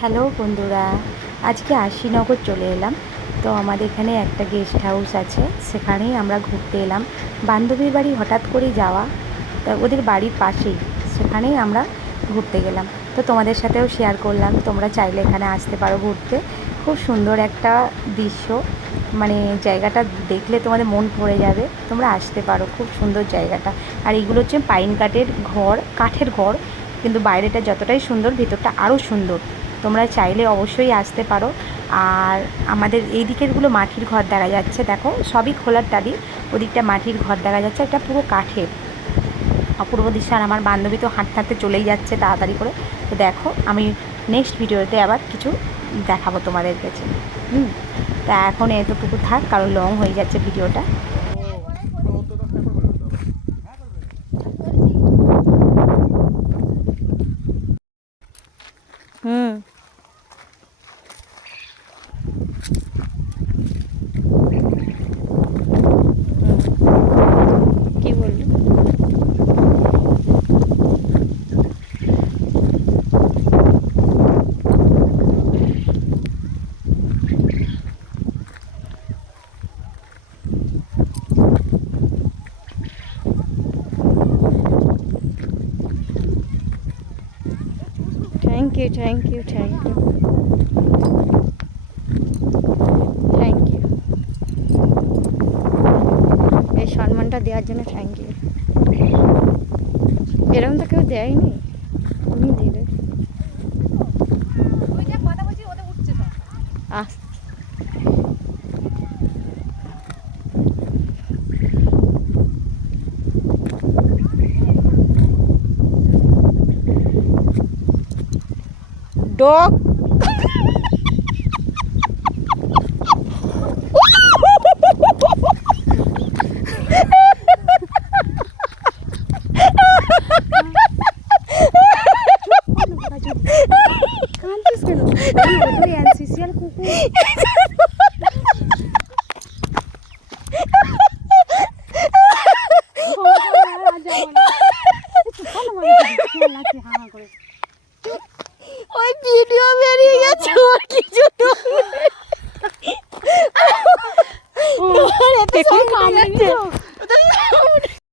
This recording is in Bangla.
হ্যালো বন্ধুরা, আজকে আশিনগর চলে এলাম। তো আমাদের এখানে একটা গেস্ট হাউস আছে, সেখানেই আমরা ঘুরতে এলাম। বান্ধবীর বাড়ি হঠাৎ করেই যাওয়া, তা ওদের বাড়ির পাশেই, সেখানেই আমরা ঘুরতে গেলাম। তো তোমাদের সাথেও শেয়ার করলাম, তোমরা চাইলে এখানে আসতে পারো ঘুরতে। খুব সুন্দর একটা দৃশ্য, মানে জায়গাটা দেখলে তোমাদের মন ভরে যাবে। তোমরা আসতে পারো, খুব সুন্দর জায়গাটা। আর এগুলো হচ্ছে পাইন কাঠের ঘর, কিন্তু বাইরেটা যতটাই সুন্দর, ভেতরটা আরও সুন্দর। তোমরা চাইলে অবশ্যই আসতে পারো। আর আমাদের এই দিকেরগুলো মাটির ঘর দেখা যাচ্ছে, দেখো সবই খোলার টালি। ওদিকটা মাটির ঘর দেখা যাচ্ছে, এটা পুরো কাঠের। অপূর্ব দৃশ্য। আর আমার বান্ধবী তো হাঁটতে হাঁটতে চলেই যাচ্ছে তাড়াতাড়ি করে। তো দেখো, আমি নেক্সট ভিডিওতে আবার কিছু দেখাবো তোমাদের কাছে। তা এখন এতটুকু থাক, কারণ লং হয়ে যাচ্ছে ভিডিওটা। হুম কি বললো? Thank you, thank you, thank you, thank you. এই সম্মানটা দেওয়ার জন্য থ্যাংক ইউ। এরকম তো কেউ দেয়নি, তুমি দিলে। আস ডগ। কাঁদছিস কেন? অ্যানসিসিয়াল কুকুর। ওই ভিডিও বেরিয়ে গেছে ওর কিছু। এত সব কামড়ে